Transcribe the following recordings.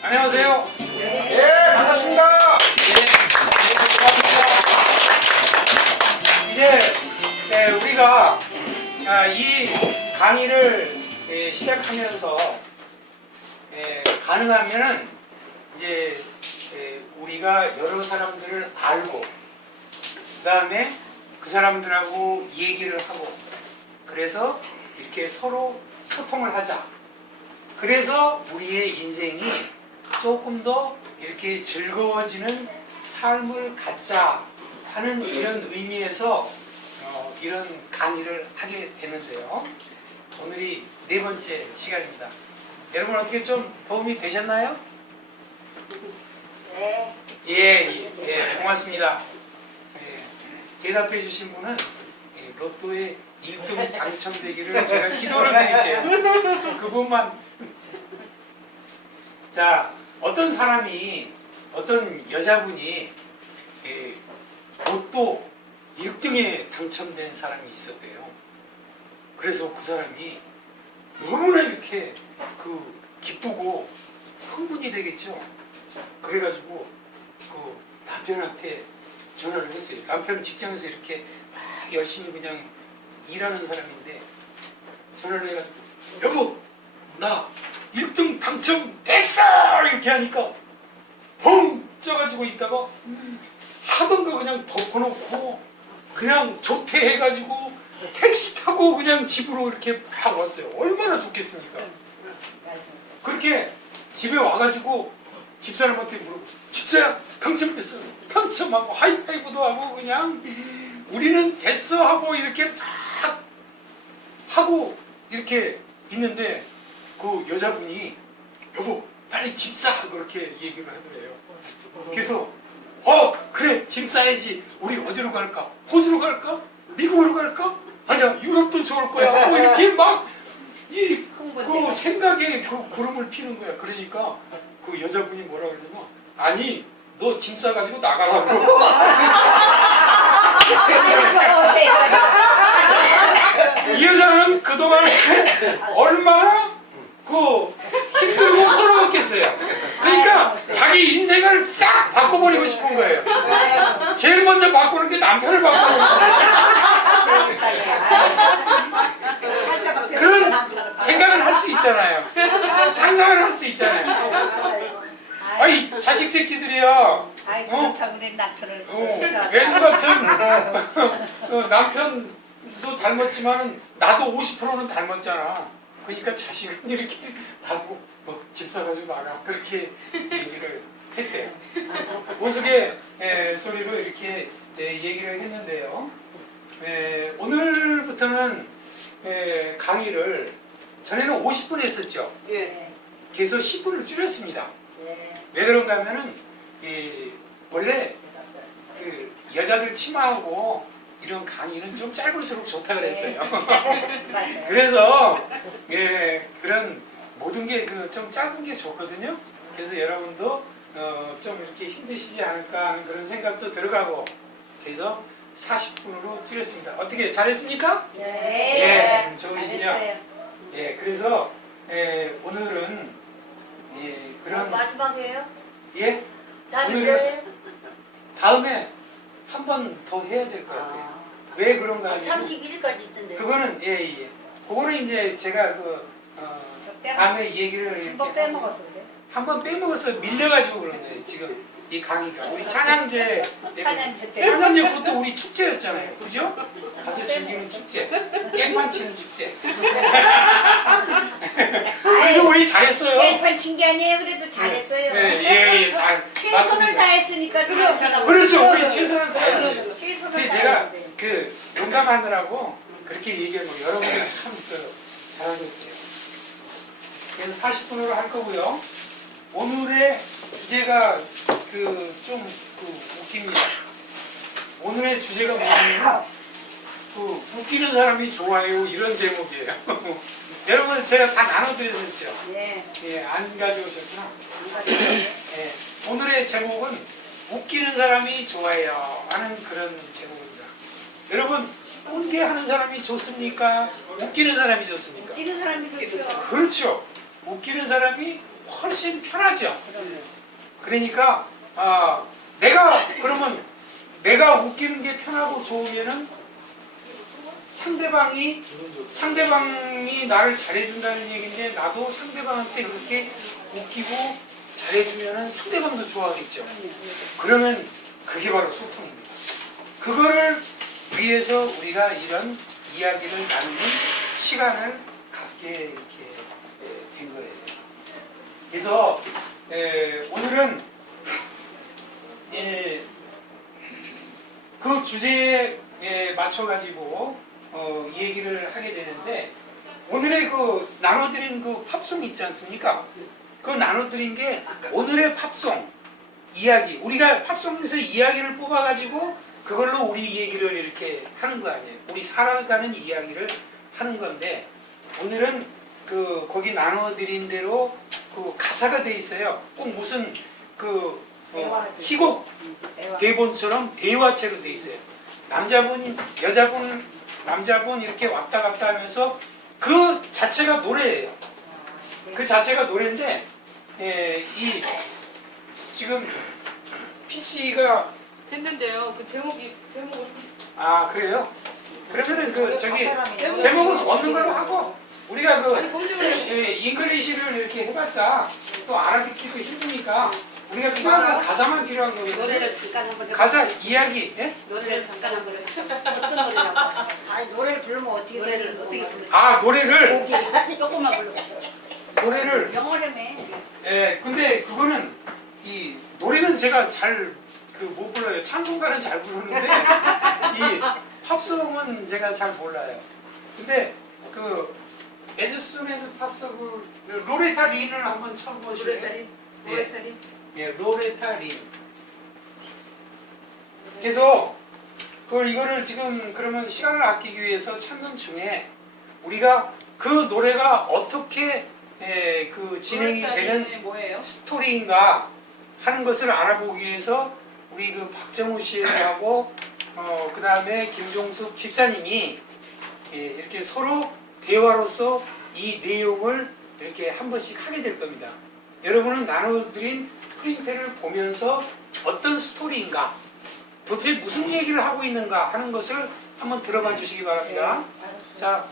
안녕하세요. 예, 반갑습니다. 이제 우리가 이 강의를 시작하면서 가능하면은 이제 우리가 여러 사람들을 알고 그 다음에 그 사람들하고 얘기를 하고 그래서 이렇게 서로 소통을 하자. 그래서 우리의 인생이 조금 더 이렇게 즐거워지는 삶을 갖자 하는 이런 의미에서 이런 강의를 하게 되는데요. 오늘이 4번째 시간입니다. 여러분 어떻게 좀 도움이 되셨나요? 네. 예, 고맙습니다. 대답해 주신 분은 로또에 1등 당첨되기를 제가 기도를 드릴게요. 그분만. 자, 어떤 사람이, 어떤 여자분이 로또 1등에 당첨된 사람이 있었대요. 그래서 그 사람이 너무나 이렇게 기쁘고 흥분이 되겠죠. 그래가지고 그 남편한테 전화를 했어요. 남편은 직장에서 이렇게 막 열심히 그냥 일하는 사람인데 전화를 해가지고 여보 나 1등 당첨됐어! 이렇게 하니까 펑 쪄가지고 있다가 하던 거 그냥 덮어놓고 그냥 조퇴해가지고 택시 타고 그냥 집으로 이렇게 막 왔어요. 얼마나 좋겠습니까? 그렇게 집에 와가지고 집사람한테 물어보 진짜 당첨됐어. 당첨하고 하이파이브도 하고 그냥 우리는 됐어 하고 이렇게 막 하고 이렇게 있는데 그 여자분이 여보 빨리 집 싸 그렇게 얘기를 하더래요. 그래서 그래 짐 싸야지. 우리 어디로 갈까? 호주로 갈까? 미국으로 갈까? 아니야 유럽도 좋을 거야. 뭐 이렇게 막 그 생각에 그 구름을 피는 거야. 그러니까 그 여자분이 뭐라 그러냐면 아니 너 짐 싸가지고 나가라고. 이 여자는 그동안 얼마나 힘들고 서러웠겠어요. 그러니까 자기 인생을 싹 바꿔버리고 싶은 거예요. 제일 먼저 바꾸는 게 남편을 바꾸는 거예요. 그런 생각을 할 수 있잖아요. 상상을 할 수 있잖아요. 아이 자식 새끼들이야. 그렇다고 그래 남편을 왼수 같은 남편도 닮았지만 나도 50%는 닮았잖아. 그러니까 자식은 이렇게 나도 집 사가지고 나가 그렇게 얘기를 했대요. 우스갯소리로 이렇게 얘기를 했는데요. 오늘부터는 강의를 전에는 50분 했었죠. 예. 그래서 10분을 줄였습니다. 네. 왜 그런가 하면은 원래 그 여자들 치마하고 이런 강의는 좀 짧을수록 좋다 그랬어요. 그래서 그런 모든 게 좀 짧은 게 좋거든요. 그래서 여러분도 좀 이렇게 힘드시지 않을까 하는 그런 생각도 들어가고 그래서 40분으로 줄였습니다. 어떻게 잘했습니까? 네. 좋으시죠? 잘했어요. 그래서 오늘은 그런 마지막이에요? 예? 다른데? 다음에 한 번 더 해야 될 것 같아요. 왜 그런가 하면 31일까지 있던데. 그거는 그거는 이제 제가 다음에 얘기를 한번 빼먹었어 그래. 한번 빼먹어서 밀려가지고 그런 거예요. 지금 이 강의가 우리 찬양제 찬양제 때. 팬감역 그것도 우리 축제였잖아요. 그죠? 가서 즐기는 축제, 깽판 치는 축제. 그래도 우리 잘했어요. 깽판 친게 아니에요. 그래도 잘했어요. 잘 최선을 맞습니다. 다했으니까 그렇죠. 우리 최선을 다했어요. 최선을 근데 제가 다했는데. 용감하느라고 그렇게 얘기하고 여러분들 참 잘하셨어요. 그래서 40분으로 할 거고요. 오늘의 주제가 좀 웃깁니다. 오늘의 주제가 뭐냐면 웃기는 사람이 좋아요 이런 제목이에요. 여러분 제가 다 나눠드렸죠. 네. 안 가져오셨구나. 오늘의 제목은 웃기는 사람이 좋아요 하는 그런 제목입니다. 여러분 꼰대하는 사람이 좋습니까? 웃기는 사람이 좋습니까? 웃기는 사람이 좋죠. 그렇죠. 웃기는 사람이 훨씬 편하죠. 그러면 그러니까 내가 웃기는 게 편하고 좋으면은 상대방이 나를 잘해준다는 얘기인데 나도 상대방한테 그렇게 웃기고 잘해주면은 상대방도 좋아하겠죠. 그러면 그게 바로 소통입니다. 그거를 위해서 우리가 이런 이야기를 나누는 시간을 갖게 이렇게 된 거예요. 그래서 오늘은 그 주제에 맞춰가지고 이 얘기를 하게 되는데 오늘의 그 나눠드린 그 팝송 있지 않습니까? 그 나눠드린 게 오늘의 팝송 이야기. 우리가 팝송에서 이야기를 뽑아가지고 그걸로 우리 얘기를 이렇게 하는 거 아니에요. 우리 살아가는 이야기를 하는 건데 오늘은 그 거기 나눠드린 대로 그 가사가 돼 있어요. 꼭 무슨 그 희곡 대본처럼 대화체로 돼 있어요. 남자분 이렇게 왔다 갔다 하면서 그 자체가 노래예요. 그 자체가 노래인데 이 지금 PC가 했는데요. 그 제목을 그래요? 그러면은 그 저기 제목은 없는 걸로 하고 우리가 그 잉글리시를 이렇게 해봤자 또 알아듣기도 힘드니까 우리가 필요한 건 가사만 필요한 거거든요. 노래를 잠깐 한번 가사 이야기. 예? 노래를 잠깐 한번 해보세요. 어떤 노래라고 하세요? 아니 노래를 부르면 어떻게 노래를 어떻게 부르세요? 노래를 조금만 불러보세요. 노래를 영어라며. 근데 그거는 이 노래는 제가 잘 그 못 불러요. 찬송가는 잘 부르는데 이 팝송은 제가 잘 몰라요. 근데 그 As soon as possible 로레타 린을 한번 쳐보실래요? 노래다리. 예, 로레타 린. 그래서 이거를 지금 그러면 시간을 아끼기 위해서 찾는 중에 우리가 그 노래가 어떻게 그 진행이 되는 뭐예요? 스토리인가 하는 것을 알아보기 위해서 우리 그 박정우 씨하고 그 다음에 김종숙 집사님이 이렇게 서로 대화로서 이 내용을 이렇게 한 번씩 하게 될 겁니다. 여러분은 나눠드린 프린트를 보면서 어떤 스토리인가 도대체 무슨 얘기를 하고 있는가 하는 것을 한번 들어봐 주시기 바랍니다. 자,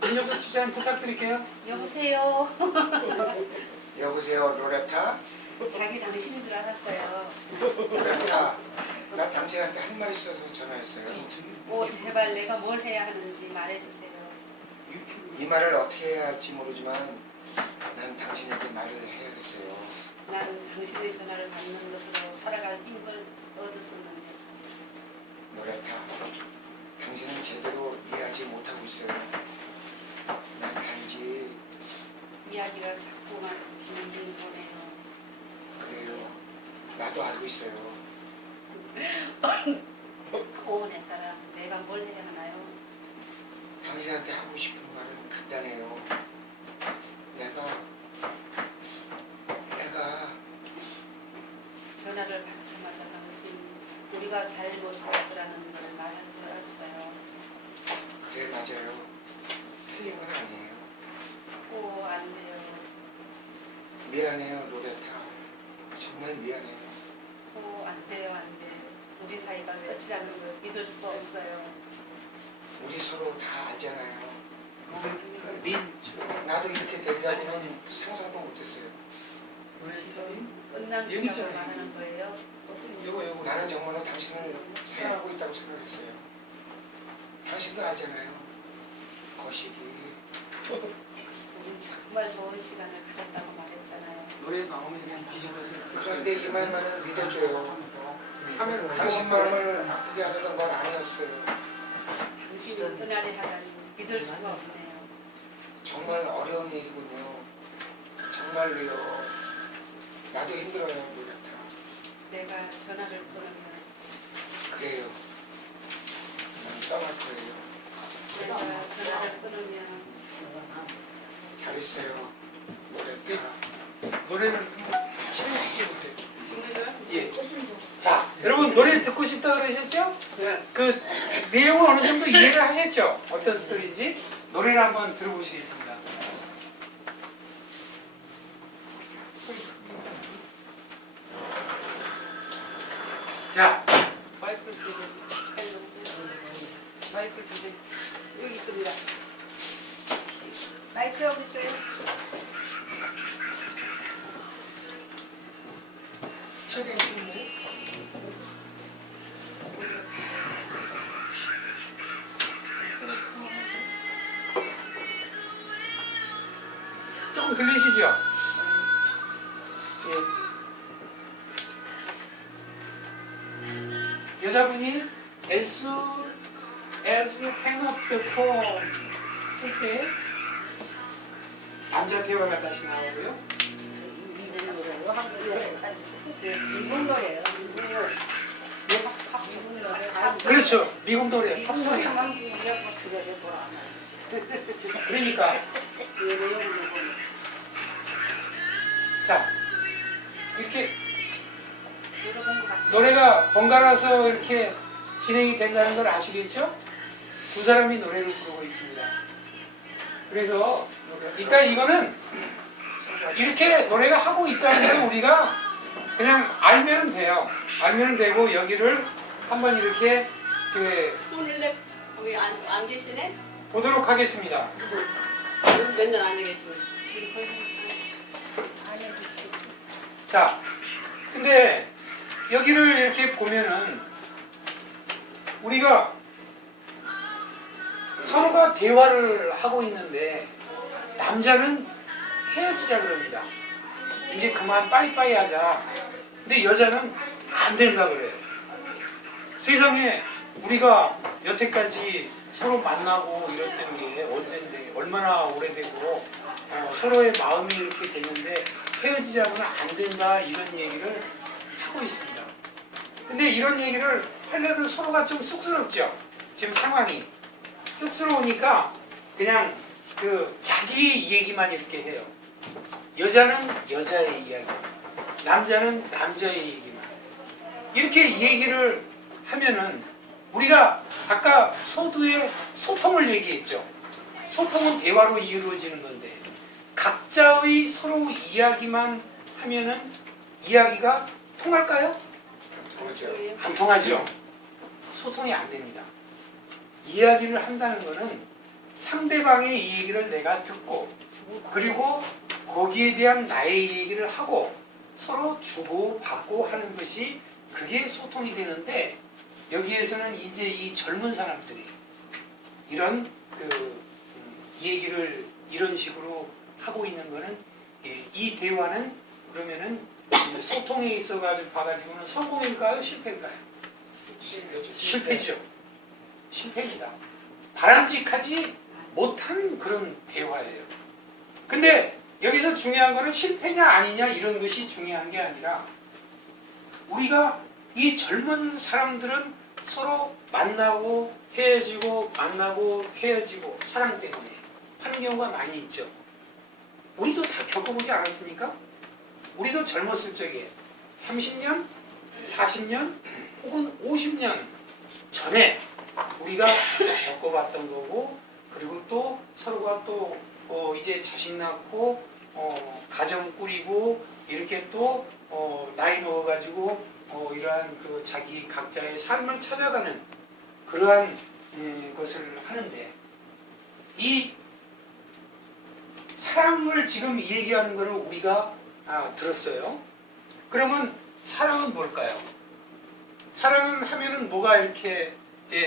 김종숙 집사님 부탁드릴게요. 여보세요. 여보세요, 로레타. 자기 당신인 줄 알았어요. 로레타, 나 당신한테 할 말 있어서 전화했어요. 제발 내가 뭘 해야 하는지 말해주세요. 이 말을 어떻게 해야 할지 모르지만 난 당신에게 말을 해야겠어요. 나는 당신의 전화를 받는 것으로 살아갈 힘을 얻었었는데 로레타, 당신은 제대로 이해하지 못하고 있어요. 난 단지 이야기가 자꾸만 길긴 거네요. 그래요. 나도 알고 있어요. 오내 사람, 내가 뭘 해야 하나요? 당신한테 하고 싶은 말은 간단해요. 내가 전화를 받자마자 당신 우리가 잘못했더라는 걸 말을 들었어요. 그래 맞아요. 틀린 건 아니에요. 안 돼요. 미안해요, 로레타. 정말 미안해요. 안 돼요, 안 돼요. 우리 사이가 끝이라는 걸 믿을 수가 없어요. 우리 서로 다 알잖아요. 린. 나도 이렇게 되리라고는 상상도 못했어요. 지금 끝난 여기 기간을 있잖아요. 말하는 거예요. 요거. 나는 정말로 당신을 사랑하고 있다고 생각했어요. 당신도 알잖아요. 거시기. 우린 정말 좋은 시간을 가졌다고 말했잖아요. 노래 나오면 그냥 뒤집어서. 그런데 이 말만은 믿어줘요. 당신 마음을 아프게 하려던 건 아니었어요. 당신이 은하를 하다니 믿을 수가 없네요. 정말 어려운 일이군요. 정말로요. 나도 힘들어요, 로레타. 내가 전화를 끊으면 그래요. 난 떠날 거예요. 내가 전화를 끊으면 잘했어요, 로레타. 노래를 실행시켜보세요. 친구들. 예. 자, 여러분 노래 듣고 싶다 그러셨죠? 그 내용을 어느 정도 이해를 하셨죠? 어떤 스토리인지 노래를 한번 들어보시겠습니다. 자, 마이크 주제. 마이크 주제. 여기 있습니다. 마이크 여기 있어요. 최대한 힘내. 조금 들리시죠? 예. 여자분이 as hang up the phone 할 때 남자 대화가 다시 나오고요. 미국 노래요. 한국 노래. 미국 노래요. 미국 노래. 그렇죠. 미국 노래 미국 팝송이. 노래만 부르면 뭐 그래도 뭐 그러니까 자 이렇게 들어본 것 같죠? 노래가 번갈아서 이렇게 진행이 된다는 걸 아시겠죠? 두 사람이 노래를 부르고 있습니다. 그래서 그러니까 이거는 이렇게 노래가 하고 있다는 걸 우리가 그냥 알면 돼요. 알면 되고 여기를 한번 이렇게 오늘 여기 안 계시네? 보도록 하겠습니다. 맨날 앉아 계시네. 자, 근데 여기를 이렇게 보면은 우리가 서로가 대화를 하고 있는데 남자는 헤어지자 그럽니다. 이제 그만 빠이빠이 하자. 근데 여자는 안 된다 그래요. 세상에 우리가 여태까지 서로 만나고 이랬던 게 언젠데 얼마나 오래되고 서로의 마음이 이렇게 됐는데 헤어지자고는 안 된다 이런 얘기를 하고 있습니다. 근데 이런 얘기를 하려면 서로가 좀 쑥스럽죠. 지금 상황이 쑥스러우니까 그냥 그 자기 얘기만 이렇게 해요. 여자는 여자의 이야기, 남자는 남자의 얘기만 이렇게 얘기를 하면은 우리가 아까 서두에 소통을 얘기했죠. 소통은 대화로 이루어지는 건데 각자의 서로 이야기만 하면은 이야기가 통할까요? 안 통하죠. 소통이 안 됩니다. 이야기를 한다는 것은 상대방의 이 얘기를 내가 듣고 그리고 거기에 대한 나의 얘기를 하고 서로 주고받고 하는 것이 그게 소통이 되는데 여기에서는 이제 이 젊은 사람들이 이런 얘기를 이런 식으로 하고 있는 거는 이 대화는 그러면은 소통에 있어가지고 봐가지고는 성공일까요? 실패일까요? 실패죠. 실패입니다. 바람직하지 못한 그런 대화예요. 근데 여기서 중요한 거는 실패냐 아니냐 이런 것이 중요한 게 아니라 우리가 이 젊은 사람들은 서로 만나고 헤어지고 만나고 헤어지고 사랑 때문에 하는 경우가 많이 있죠. 우리도 다 겪어보지 않았습니까? 우리도 젊었을 적에 30년, 40년 혹은 50년 전에 우리가 겪어봤던 거고 그리고 또 서로가 또 이제 자식 낳고 가정 꾸리고 이렇게 또 나이 먹어가지고 이러한 그 자기 각자의 삶을 찾아가는 그러한 것을 하는데 이 사랑을 지금 얘기하는 것을 우리가 들었어요. 그러면 사랑은 뭘까요? 사랑은 하면은 뭐가 이렇게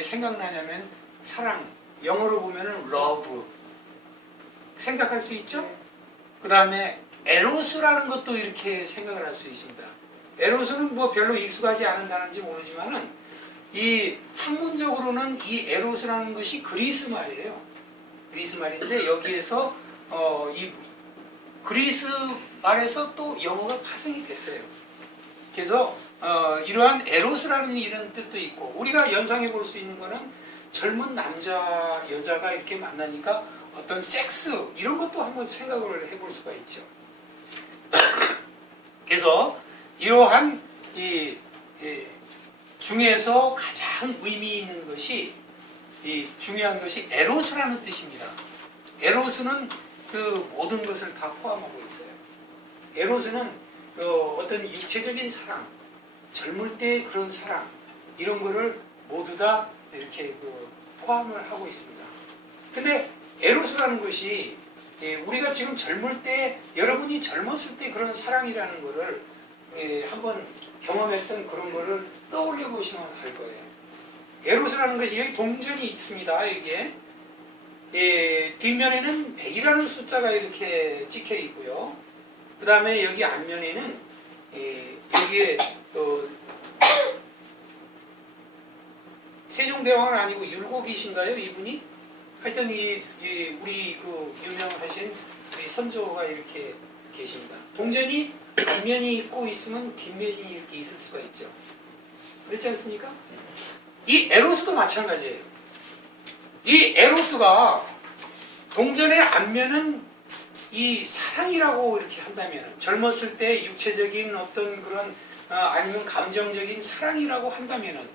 생각나냐면 사랑, 영어로 보면은 love 생각할 수 있죠? 그 다음에 에로스라는 것도 이렇게 생각을 할 수 있습니다. 에로스는 뭐 별로 익숙하지 않은 단어인지 모르지만은 이 학문적으로는 이 에로스라는 것이 그리스 말이에요. 그리스 말인데 여기에서 이 그리스 말에서 또 영어가 파생이 됐어요. 그래서 이러한 에로스라는 이런 뜻도 있고 우리가 연상해 볼 수 있는 거는 젊은 남자 여자가 이렇게 만나니까 어떤 섹스 이런 것도 한번 생각을 해볼 수가 있죠. 그래서 이러한 이 중에서 가장 의미 있는 것이 이 중요한 것이 에로스라는 뜻입니다. 에로스는 그 모든 것을 다 포함하고 있어요. 에로스는 어떤 육체적인 사랑, 젊을 때 그런 사랑 이런 거를 모두 다 이렇게 포함을 하고 있습니다. 근데 에로스라는 것이 우리가 지금 젊을 때 여러분이 젊었을 때 그런 사랑이라는 거를 한번 경험했던 그런 거를 떠올려 보시면 알 거예요. 에로스라는 것이 여기 동전이 있습니다. 여기에 뒷면에는 100이라는 숫자가 이렇게 찍혀 있고요. 그 다음에 여기 앞면에는 여기에 세종대왕은 아니고 율곡이신가요? 이분이? 하여튼 우리 그 유명하신 우리 선조가 이렇게 계십니다. 동전이 앞면이 있고 있으면 뒷면이 이렇게 있을 수가 있죠. 그렇지 않습니까? 이 에로스도 마찬가지예요. 이 에로스가 동전의 앞면은 이 사랑이라고 이렇게 한다면 젊었을 때 육체적인 어떤 그런 아니면 감정적인 사랑이라고 한다면은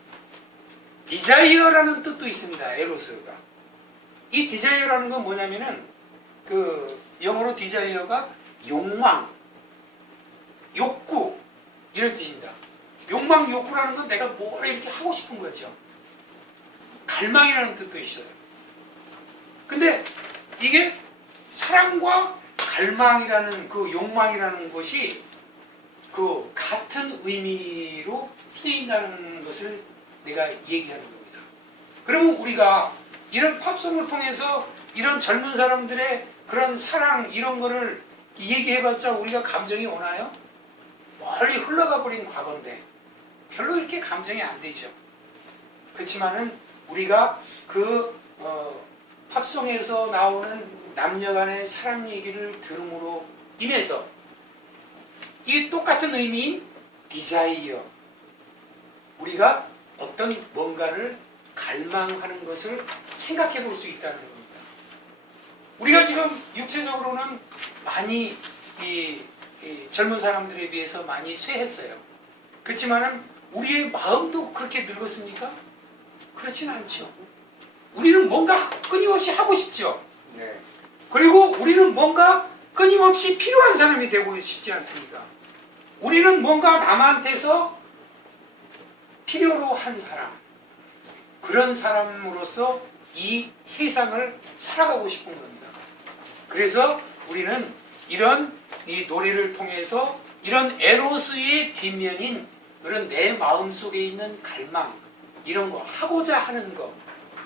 디자이어라는 뜻도 있습니다. 에로스가. 이 디자이어라는 건 뭐냐면은 그 영어로 디자이어가 욕망, 욕구 이런 뜻입니다. 욕망, 욕구라는 건 내가 뭘 이렇게 하고 싶은 거죠. 갈망이라는 뜻도 있어요. 근데 이게 사랑과 갈망이라는 그 욕망이라는 것이 그 같은 의미로 쓰인다는 것을 내가 얘기하는 겁니다. 그러면 우리가 이런 팝송을 통해서 이런 젊은 사람들의 그런 사랑 이런 거를 얘기해봤자 우리가 감정이 오나요? 멀리 흘러가 버린 과거인데 별로 이렇게 감정이 안 되죠. 그렇지만은 우리가 그 팝송에서 나오는 남녀간의 사랑 얘기를 들음으로 인해서 이 똑같은 의미인 디자이어 우리가 어떤 뭔가를 갈망하는 것을 생각해 볼 수 있다는 겁니다. 우리가 지금 육체적으로는 많이 이 젊은 사람들에 비해서 많이 쇠했어요. 그렇지만은 우리의 마음도 그렇게 늙었습니까? 그렇지는 않죠. 우리는 뭔가 끊임없이 하고 싶죠. 네. 그리고 우리는 뭔가 끊임없이 필요한 사람이 되고 싶지 않습니까? 우리는 뭔가 남한테서 필요로 한 사람, 그런 사람으로서 이 세상을 살아가고 싶은 겁니다. 그래서 우리는 이런 이 노래를 통해서 이런 에로스의 뒷면인 그런 내 마음속에 있는 갈망, 이런 거, 하고자 하는 거,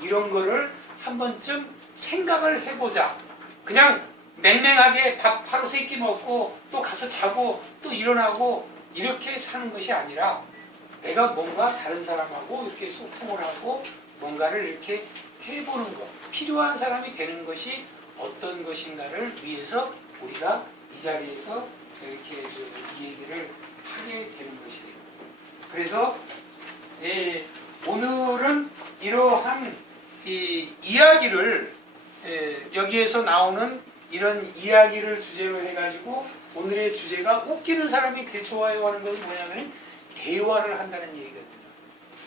이런 거를 한 번쯤 생각을 해보자. 그냥 맹맹하게 밥 하루 세 끼 먹고 또 가서 자고 또 일어나고 이렇게 사는 것이 아니라 내가 뭔가 다른 사람하고 이렇게 소통을 하고 뭔가를 이렇게 해보는 것, 필요한 사람이 되는 것이 어떤 것인가를 위해서 우리가 이 자리에서 이렇게 이 얘기를 하게 되는 것이에요. 그래서 오늘은 이러한 이 이야기를 여기에서 나오는 이런 이야기를 주제로 해가지고 오늘의 주제가 웃기는 사람이 좋아요 하는 것은 뭐냐면 대화를 한다는 얘기거든요.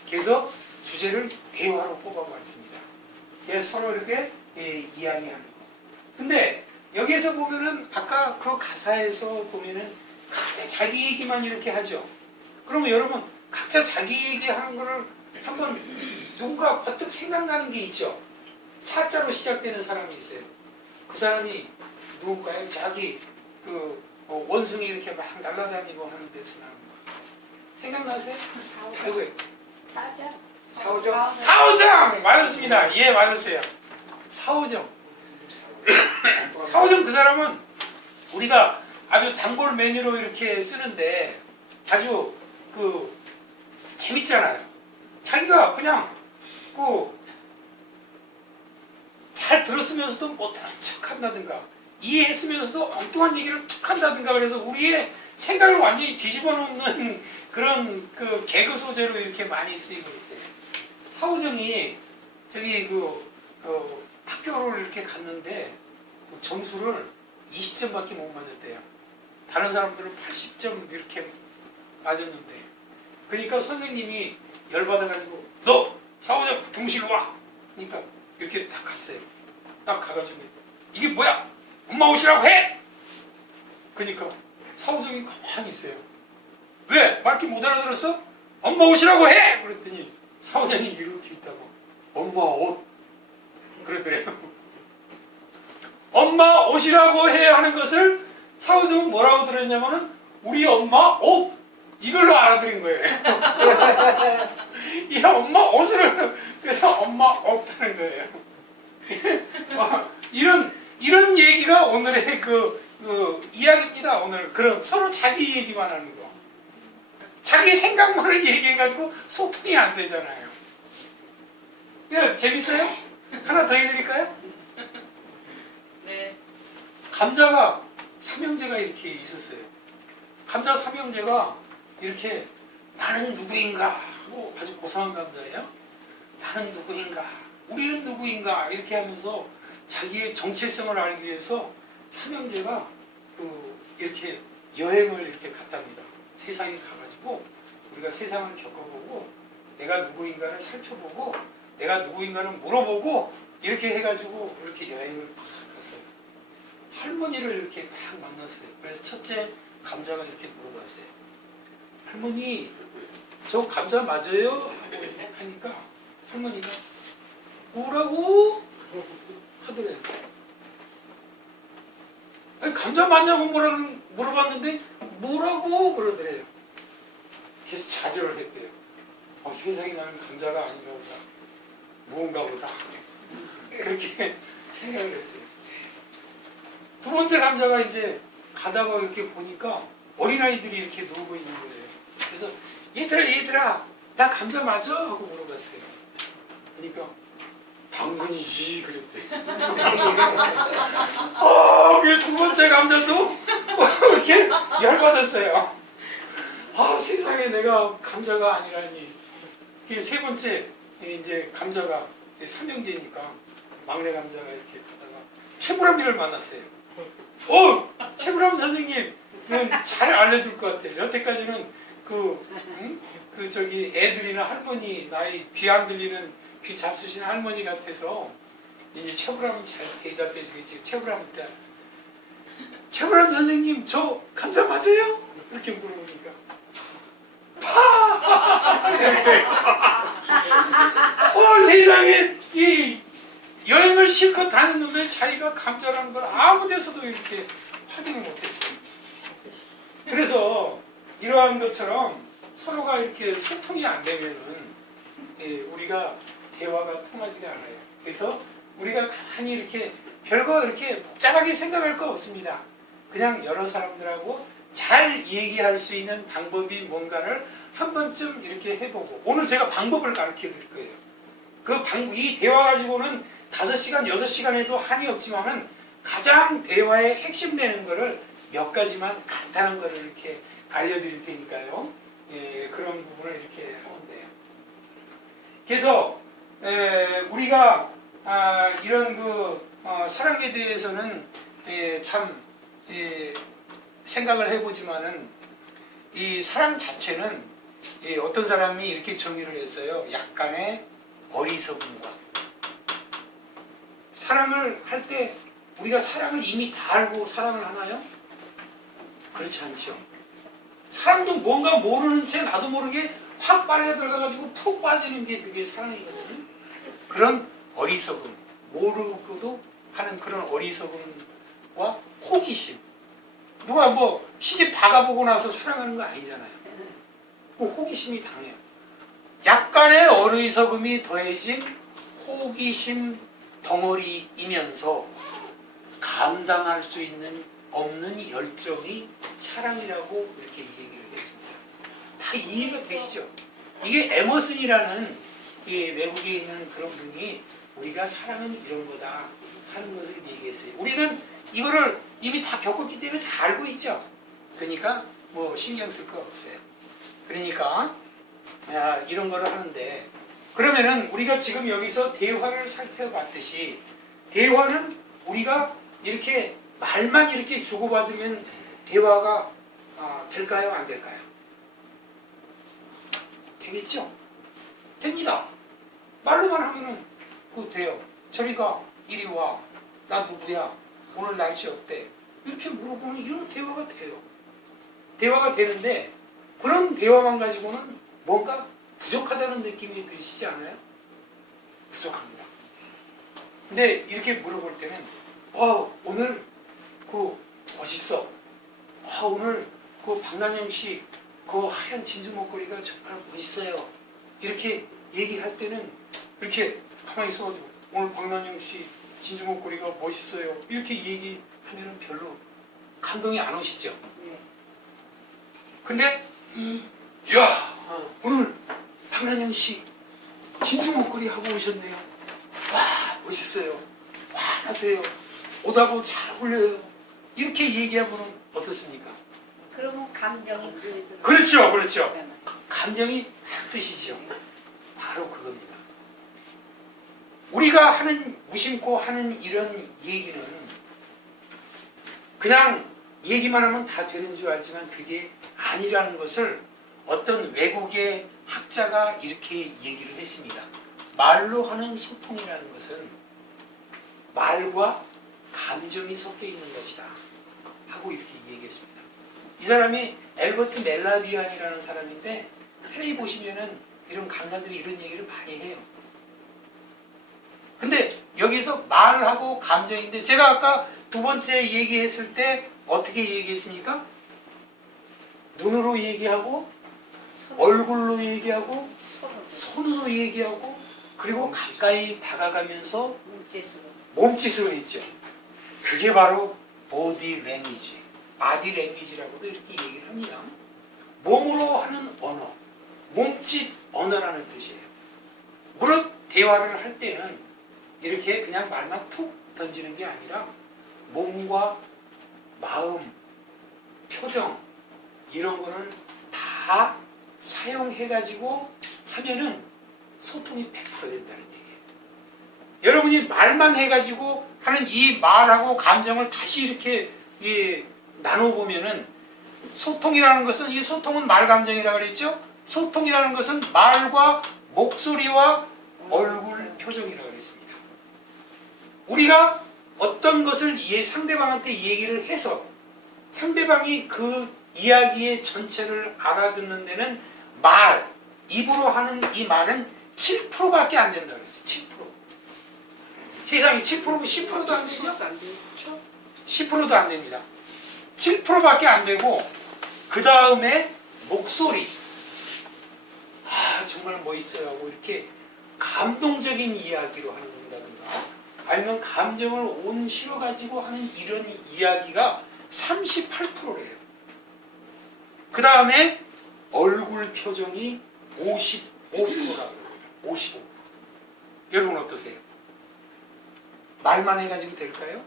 그래서 주제를 대화로 뽑아봤습니다. 그래서 서로 이렇게 이야기하는 거. 근데 여기에서 보면은 아까 그 가사에서 보면은 각자 자기 얘기만 이렇게 하죠. 그러면 여러분 각자 자기 얘기하는 거를 한번 누군가 버뜩 생각나는 게 있죠. 사자로 시작되는 사람이 있어요. 그 사람이 누굴까요? 자기 그 원숭이 이렇게 막 날아다니고 하는 데서 나온 거. 생각나세요? 사오정. 사오정! 맞았습니다. 예, 맞았어요. 사오정. 사오정 그 사람은 우리가 아주 단골 메뉴로 이렇게 쓰는데 아주 그 재밌잖아요. 자기가 그냥 잘 들었으면서도 못하는 척 한다든가 이해했으면서도 엉뚱한 얘기를 툭 한다든가 그래서 우리의 생각을 완전히 뒤집어 놓는 그런 그 개그 소재로 이렇게 많이 쓰이고 있어요. 사오정이 저기 학교를 이렇게 갔는데 점수를 20점밖에 못 맞았대요. 다른 사람들은 80점 이렇게 맞았는데 그러니까 선생님이 열받아가지고 너 사오정 교무실로 와! 그러니까 이렇게 딱 갔어요. 딱 가가지고 이게 뭐야? 엄마 오시라고 해! 그러니까 사오정이 가만히 있어요. 왜? 말귀 못 알아들었어? 엄마 옷이라고 해! 그랬더니 사무장이 이렇게 있다고 엄마 옷 그러더래요. 엄마 옷이라고 해야 하는 것을 사무장은 뭐라고 들었냐면은 우리 엄마 옷 이걸로 알아들은 거예요. 이 엄마 옷을 그래서 엄마 옷 하는 거예요. 이런 얘기가 오늘의 그 이야기입니다. 오늘 그런 서로 자기 얘기만 하는 거. 자기 생각만을 얘기해가지고 소통이 안 되잖아요. 이거 재밌어요? 하나 더 해드릴까요? 네. 감자가 삼형제가 이렇게 있었어요. 감자 삼형제가 이렇게 나는 누구인가 하고 아주 고상한 감자예요. 나는 누구인가, 우리는 누구인가 이렇게 하면서 자기의 정체성을 알기 위해서 삼형제가 이렇게 여행을 이렇게 갔답니다. 세상에 가가지고 우리가 세상을 겪어보고 내가 누구인가를 살펴보고 내가 누구인가를 물어보고 이렇게 해가지고 이렇게 여행을 막 갔어요. 할머니를 이렇게 딱 만났어요. 그래서 첫째 감자가 이렇게 물어봤어요. 할머니, 저 감자 맞아요? 하고 하니까 할머니가 뭐라고? 하더래요. 아니, 감자 맞냐고 물어봤는데 뭐라고? 그러더래요. 그래서 좌절을 했대요. 세상에 나는 감자가 아닌가 보다. 무언가 보다. 그렇게 생각을 했어요. 두 번째 감자가 이제 가다가 이렇게 보니까 어린아이들이 이렇게 놀고 있는 거예요. 그래서 얘들아 나 감자 맞아? 하고 물어봤어요. 그러니까 당근이지 그랬대. 그 두 번째 감자도 이렇게 열받았어요. 세상에 내가 감자가 아니라니. 세 번째 이제 감자가 삼형제니까 막내 감자가 이렇게 가다가 최불암이를 만났어요. 최불암 선생님 잘 알려줄 것 같아요. 여태까지는 저기 애들이나 할머니 나이 귀 안 들리는 귀 잡수신 할머니 같아서 이제 최불암은 잘 대답해 주겠지. 최불암 선생님 저 감자 맞아요? 이렇게 물어보니까 세상에 이 여행을 실컷 다녔는데 자기가 감자라는 걸 아무 데서도 이렇게 확인을 못했어요. 그래서 이러한 것처럼 서로가 이렇게 소통이 안 되면은 우리가 대화가 통하지가 않아요. 그래서 우리가 가만히 이렇게 별거 이렇게 복잡하게 생각할 거 없습니다. 그냥 여러 사람들하고 잘 얘기할 수 있는 방법이 뭔가를 한 번쯤 이렇게 해보고 오늘 제가 방법을 가르쳐 드릴 거예요. 이 대화 가지고는 5시간, 6시간 해도 한이 없지만은 가장 대화의 핵심 되는 거를 몇 가지만 간단한 거를 이렇게 알려드릴 테니까요. 그런 부분을 이렇게 하면 돼요. 그래서 우리가 이런 사랑에 대해서는 참 생각을 해보지만은 이 사랑 자체는 어떤 사람이 이렇게 정의를 했어요. 약간의 어리석음과 사랑을 할 때 우리가 사랑을 이미 다 알고 사랑을 하나요? 그렇지 않죠. 사람도 뭔가 모르는 채 나도 모르게 확 빨려 들어가가지고 푹 빠지는 게 그게 사랑이거든요. 그런 어리석음, 모르고도 하는 그런 어리석음과 호기심. 누가 시집 다 가보고 나서 사랑하는 거 아니잖아요. 그 호기심이 강해요. 약간의 어리석음이 더해진 호기심 덩어리이면서 감당할 수 없는 열정이 사랑이라고 이렇게 얘기를 했습니다. 다 이해가 되시죠? 이게 에머슨이라는 외국에 있는 그런 분이 우리가 사랑은 이런 거다 하는 것을 얘기했어요. 우리는 이거를 이미 다 겪었기 때문에 다 알고 있죠. 그러니까 신경 쓸 거 없어요. 그러니까 이런 거를 하는데 그러면은 우리가 지금 여기서 대화를 살펴봤듯이 대화는 우리가 이렇게 말만 이렇게 주고받으면 대화가 될까요? 안 될까요? 되겠죠? 됩니다. 말로만 하면은 돼요. 저리 가, 이리 와, 나 누구야, 오늘 날씨 어때? 이렇게 물어보면 이런 대화가 돼요. 대화가 되는데 그런 대화만 가지고는 뭔가 부족하다는 느낌이 드시지 않아요? 부족합니다. 근데 이렇게 물어볼 때는 오늘 그 멋있어. 오늘 그 박난영 씨 그 하얀 진주 목걸이가 정말 멋있어요. 이렇게 얘기할 때는 이렇게 가만히 있어가지고 오늘 박난영 씨 진주 목걸이가 멋있어요. 이렇게 얘기하면 별로 감동이 안 오시죠? 네. 근데 야 오늘 박난영 씨 진주 목걸이 하고 오셨네요. 와 멋있어요. 와 하세요. 오다고 잘 어울려요. 이렇게 얘기하면 어떻습니까? 그러면 감정이 그렇죠, 그렇죠. 감정이 한 뜻이죠. 바로 그겁니다. 우리가 하는 무심코 하는 이런 얘기는 그냥 얘기만 하면 다 되는 줄 알지만 그게 아니라는 것을 어떤 외국의 학자가 이렇게 얘기를 했습니다. 말로 하는 소통이라는 것은 말과 감정이 섞여 있는 것이다 하고 이렇게 얘기했습니다. 이 사람이 엘버트 멜라비안이라는 사람인데 테레비 보시면은 이런 강사들이 이런 얘기를 많이 해요. 근데 여기서 말하고 감정인데 제가 아까 두 번째 얘기했을 때 어떻게 얘기했습니까? 눈으로 얘기하고 얼굴로 얘기하고 손으로 얘기하고 그리고 가까이 다가가면서 몸짓으로 했죠. 그게 바로 보디 랭귀지, 바디 랭귀지라고도 이렇게 얘기를 합니다. 몸으로 하는 언어, 몸짓 언어라는 뜻이에요. 무릇 대화를 할 때는 이렇게 그냥 말만 툭 던지는 게 아니라 몸과 마음, 표정 이런 거를 다 사용해가지고 하면은 소통이 100% 된다는 얘기예요. 여러분이 말만 해가지고 하는 이 말하고 감정을 다시 이렇게 나눠보면은 소통이라는 것은 이 소통은 말 감정이라고 그랬죠? 소통이라는 것은 말과 목소리와 얼굴 표정이라고 그랬습니다. 우리가 어떤 것을 상대방한테 얘기를 해서 상대방이 그 이야기의 전체를 알아듣는 데는 말, 입으로 하는 이 말은 7%밖에 안 된다고 그랬어요. 7%. 세상에 7%고 10%도 안 되죠? 10%도 안 됩니다. 7%밖에 안 되고 그 다음에 목소리. 정말 멋있어요 하고 이렇게 감동적인 이야기로 하는 건다든가 아니면 감정을 온 실어가지고 하는 이런 이야기가 38%래요. 그 다음에 얼굴 표정이 55%라고 합니다. 55%. 여러분 어떠세요? 말만 해가지고 될까요?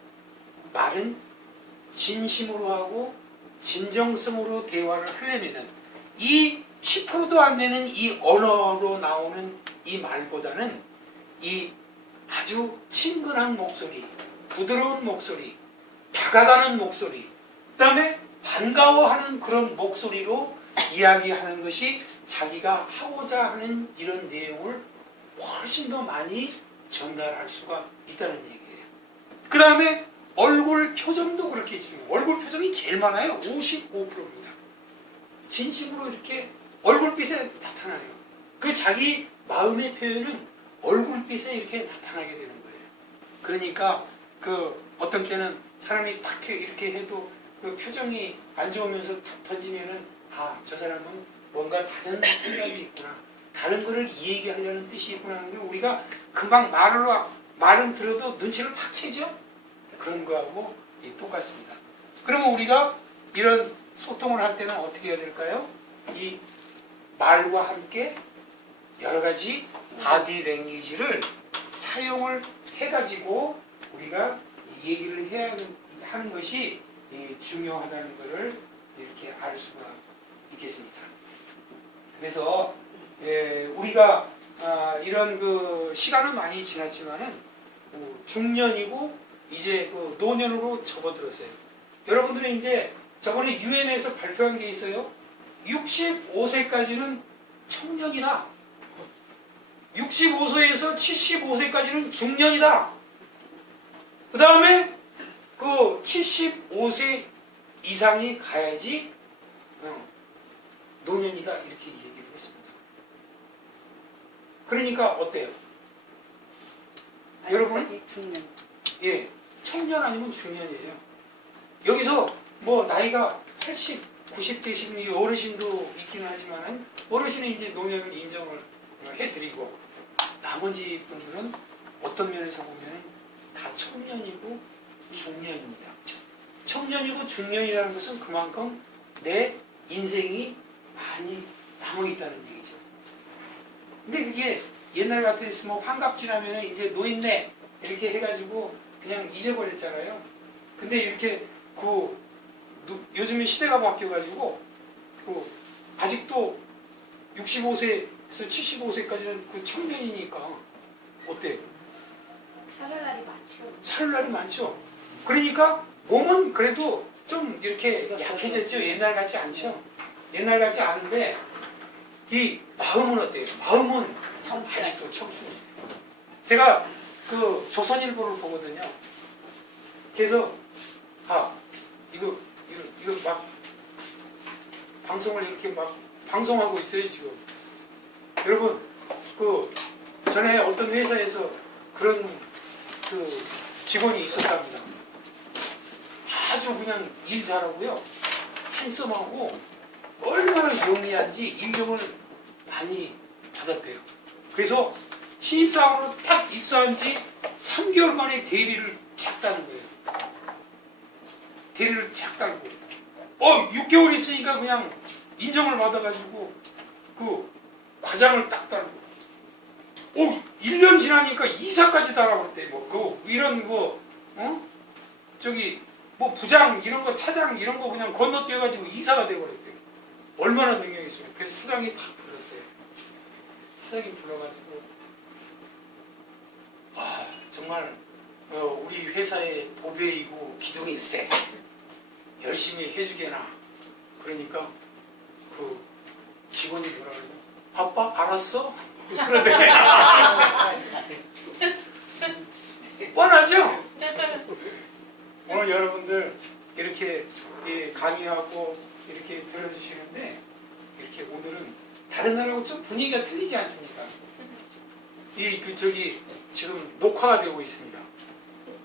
말은 진심으로 하고 진정성으로 대화를 하려면은 이 10%도 안 되는 이 언어로 나오는 이 말보다는 이 아주 친근한 목소리, 부드러운 목소리, 다가가는 목소리, 그 다음에 반가워하는 그런 목소리로 이야기하는 것이 자기가 하고자 하는 이런 내용을 훨씬 더 많이 전달할 수가 있다는 얘기예요. 그 다음에 얼굴 표정도 그렇게 중요해요. 얼굴 표정이 제일 많아요. 55%입니다. 진심으로 이렇게 얼굴빛에 나타나요. 그 자기 마음의 표현은 얼굴빛에 이렇게 나타나게 되는 거예요. 그러니까 그 어떤 때는 사람이 딱 이렇게 해도 그 표정이 안 좋으면서 툭 던지면은 저 사람은 뭔가 다른 생각이 있구나. 다른 거를 얘기하려는 뜻이 있구나 하는 게 우리가 금방 말은 들어도 눈치를 팍 채죠? 그런 거하고 똑같습니다. 그러면 우리가 이런 소통을 할 때는 어떻게 해야 될까요? 이 말과 함께 여러 가지 바디 랭귀지를 사용을 해가지고 우리가 얘기를 해야 하는 것이 중요하다는 것을 이렇게 알 수가 있겠습니다. 그래서 우리가 이런 그 시간은 많이 지났지만은 중년이고 이제 그 노년으로 접어들었어요. 여러분들은 이제 저번에 유엔에서 발표한 게 있어요. 65세까지는 청년이다. 65세에서 75세까지는 중년이다. 그 다음에 그 75세 이상이 가야지 노년이다 이렇게 얘기를 했습니다. 그러니까 어때요? 여러분? 아직까지 중년. 예, 청년 아니면 중년이에요. 여기서 뭐 나이가 80, 90 되신 이 어르신도 있기는 하지만 어르신은 이제 노년을 인정을 해드리고 나머지 분들은 어떤 면에서 보면 다 청년이고 중년입니다. 청년이고 중년이라는 것은 그만큼 내 인생이 많이 남아있다는 얘기죠. 근데 그게 옛날 같았으면 환갑지나면 이제 노인네 이렇게 해가지고 그냥 잊어버렸잖아요. 근데 이렇게 요즘에 시대가 바뀌어가지고 아직도 65세에서 75세까지는 그 청년이니까 어때요? 살을 날이 많죠. 살 날이 많죠. 그러니까 몸은 그래도 좀 이렇게 약해졌죠. 옛날 같지 않죠. 옛날 같지 않은데 이 마음은 어때요? 마음은 아직도 청춘이에요. 제가 그 조선일보를 보거든요. 그래서 이거 막 방송을 이렇게 막 방송하고 있어요 지금. 여러분 그 전에 어떤 회사에서 그런 그 직원이 있었답니다. 아주 그냥 일 잘하고요. 핸섬하고 얼마나 영리한지 인정을 많이 받았대요. 그래서 신입사원으로 딱 입사한 지 3개월 만에 대리를 쫙 따는 거예요. 대리를 쫙 달고 6개월 있으니까 그냥 인정을 받아가지고 그 과장을 딱 달고 1년 지나니까 이사까지 달아버렸대. 이런 부장 이런 거 차장 이런 거 그냥 건너뛰어가지고 이사가 돼버렸대요. 얼마나 능력이 있어요. 그래서 사장이 다 불렀어요. 사장이 불러가지고 정말 우리 회사의 보배이고 기둥이 세. 열심히 해주게나. 그러니까 그 직원이 뭐라 그러냐. 아빠 알았어? 그러대. 뻔하죠? 오늘 여러분들 이렇게 강의하고 이렇게 들어주시는데 이렇게 오늘은 다른 날하고 좀 분위기가 틀리지 않습니까? 지금 녹화가 되고 있습니다.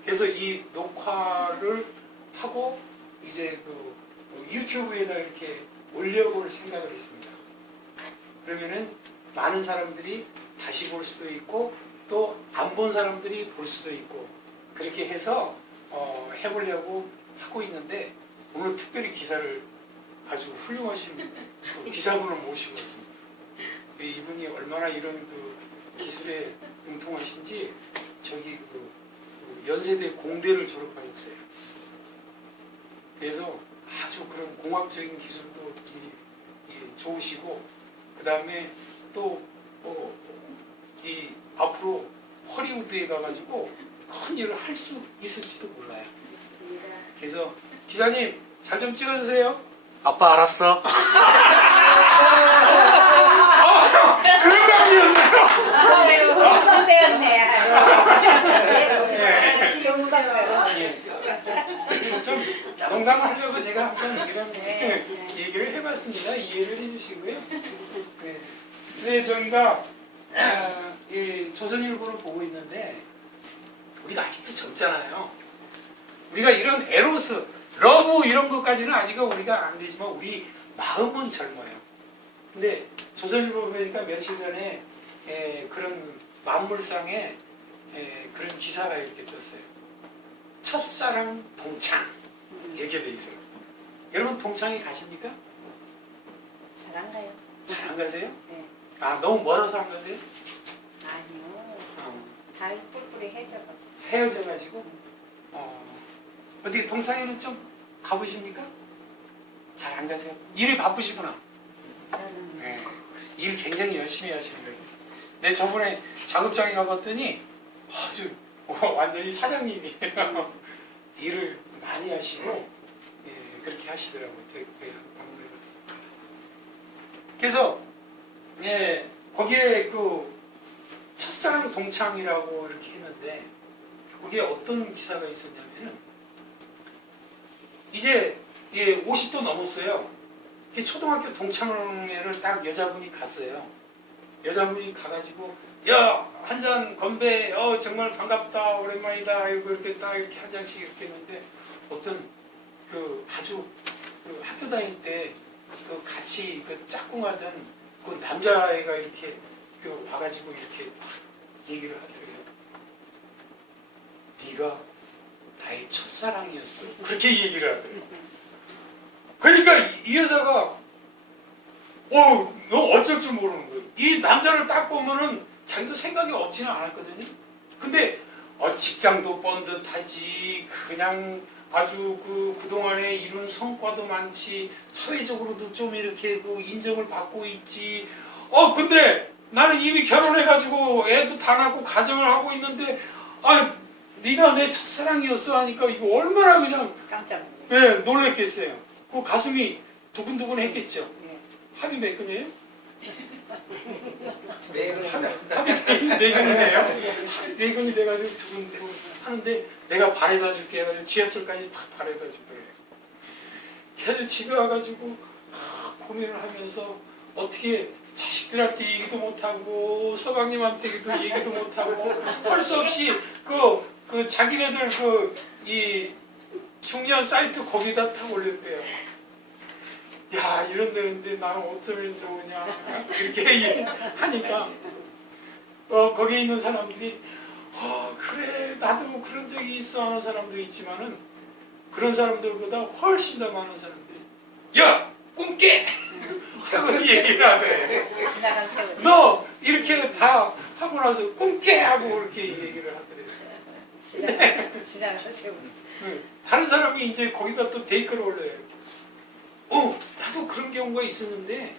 그래서 이 녹화를 하고 이제 유튜브에다 이렇게 올려볼 생각을 했습니다. 그러면은 많은 사람들이 다시 볼 수도 있고 또 안 본 사람들이 볼 수도 있고 그렇게 해서 해보려고 하고 있는데 오늘 특별히 기사를 아주 훌륭하신 기사분을 모시고 있습니다. 이분이 얼마나 이런 기술에 능통하신지 연세대 공대를 졸업하셨어요. 그래서 아주 그런 공학적인 기술도 좋으시고 그 다음에 또 앞으로 허리우드에 가가지고 큰 일을 할 수 있을지도 몰라요. 그래서 기사님 잘 좀 찍어주세요. 아빠 알았어. 그런 감이었나요? 고생했네. 좀 영상을 하려고 제가 항상 이런 얘기를 해봤습니다. 이해를 해주시고요. 네. 근데 저희가 이 조선일보를 보고 있는데 우리가 아직도 젊잖아요. 우리가 이런 에로스, 러브 이런 것까지는 아직은 우리가 안 되지만 우리 마음은 젊어요. 근데 조선일보 보니까 며칠 전에 그런 만물상에 그런 기사가 이렇게 떴어요. 첫사랑 동창 이렇게 돼 있어요. 여러분 동창에 가십니까? 잘 안 가요. 잘 안 가세요? 네. 너무 멀어서 안 가세요? 아니요. 다 뿔뿔이 헤어져가지고 어디 동창회는 좀 가보십니까? 잘 안 가세요? 일이 바쁘시구나. 저는 네. 일 굉장히 열심히 하시는 거예요. 내 저번에 작업장에 가봤더니 아주 완전히 사장님이에요. 일을 많이 하시고 그렇게 하시더라고요. 그래서 거기에 첫사랑 동창이라고 이렇게 했는데 거기에 어떤 기사가 있었냐면은 이제 50도 넘었어요. 초등학교 동창회를 딱 여자분이 갔어요. 여자분이 가가지고 야 한 잔 건배 정말 반갑다 오랜만이다 이거 이렇게 딱 이렇게 한 잔씩 이렇게 했는데 어떤 그 아주 그 학교 다닐 때 그 같이 그 짝꿍하던 그 남자애가 이렇게 그 와가지고 이렇게 막 얘기를 하더래요. 네가 나의 첫사랑이었어. 그렇게 얘기를 하더래요. 그러니까 이 여자가 너 어쩔 줄 모르는 거예요. 이 남자를 딱 보면은 자기도 생각이 없지는 않았거든요. 근데 직장도 번듯하지 그냥 아주 그동안에 이룬 성과도 많지 사회적으로도 좀 이렇게 그 인정을 받고 있지 근데 나는 이미 결혼해가지고 애도 다 낳고 가정을 하고 있는데 네가 내 첫사랑이었어 하니까 이거 얼마나 그냥 깜짝 놀랐어요. 놀랬겠어요. 그 가슴이 두근두근 했겠죠. 네. 합이 몇 건이에요? 매근 네 건이네요. 네 건이 돼가지고 두근두근 하는데 내가 바래다 줄게 해가지고 지하철까지 딱 바래다 주더래요. 그래서 집에 와가지고 고민을 하면서 어떻게 자식들한테 얘기도 못하고 서방님한테도 얘기도 못하고 할 수 없이 그 자기네들 이 중요한 사이트 거기다 딱 올렸대요. 야 이런 데인데 나는 어쩌면 좋으냐 이렇게 하니까 거기에 있는 사람들이 그래 나도 뭐 그런 적이 있어 하는 사람도 있지만은 그런 사람들보다 훨씬 더 많은 사람들이 야 꿈깨 하고 얘기를 하더래요. 지나간 세월. 너 이렇게 다 하고 나서 꿈깨 하고 그렇게 얘기를 하더래요. 지나간 세월. 다른 사람이 이제 거기다 또 데이크를 올려요. 나도 그런 경우가 있었는데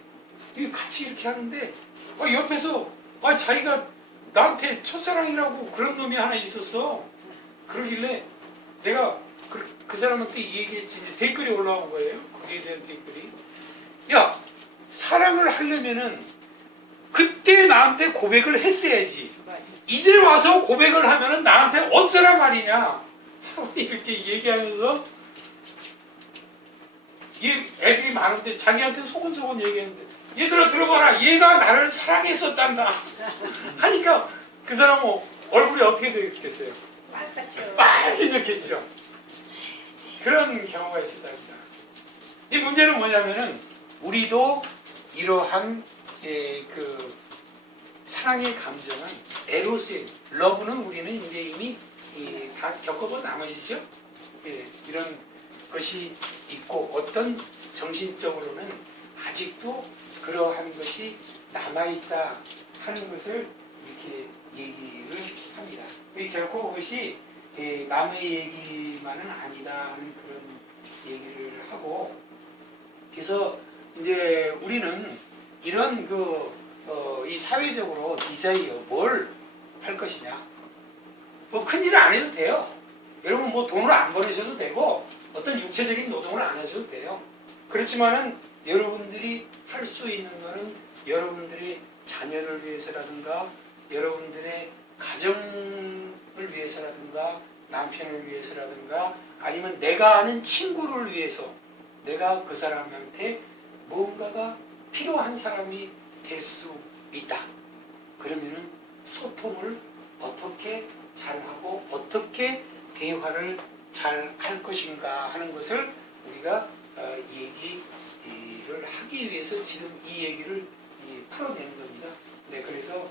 이게 같이 이렇게 하는데 옆에서 자기가 나한테 첫사랑이라고 그런 놈이 하나 있었어. 그러길래 내가 그 사람한테 얘기했지. 이제 댓글이 올라온 거예요. 거기에 대한 댓글이. 야 사랑을 하려면은 그때 나한테 고백을 했어야지. 이제 와서 고백을 하면은 나한테 어쩌라 말이냐. 이렇게 얘기하면서 이 애들이 많은데 자기한테 소곤소곤 얘기했는데 얘들아 들어봐라 얘가 나를 사랑했었단다 하니까 그 사람은 얼굴이 어떻게 되겠어요? 빨갛죠. 빨개졌겠죠. 그런 경우가 있었답니다. 이 문제는 뭐냐면은 우리도 이러한 그 사랑의 감정은 에로스의 러브는 우리는 이제 이미 다 겪어본 나머지죠. 이런 것이 있고 어떤 정신적으로는 아직도 그러한 것이 남아있다 하는 것을 이렇게 얘기를 합니다. 결코 그것이 남의 얘기만은 아니다 하는 그런 얘기를 하고 그래서 이제 우리는 이런 이 사회적으로 디자이어 뭘 할 것이냐 뭐 큰일을 안 해도 돼요. 여러분 뭐 돈을 안 벌으셔도 되고 어떤 육체적인 노동을 안 하셔도 돼요. 그렇지만은 여러분들이 할 수 있는 거는 여러분들의 자녀를 위해서라든가 여러분들의 가정을 위해서라든가 남편을 위해서라든가 아니면 내가 아는 친구를 위해서 내가 그 사람한테 뭔가가 필요한 사람이 될 수 있다. 그러면은 소통을 어떻게 잘하고 어떻게 대화를 잘 할 것인가 하는 것을 우리가 얘기를 하기 위해서 지금 이 얘기를 풀어내는 겁니다. 네, 그래서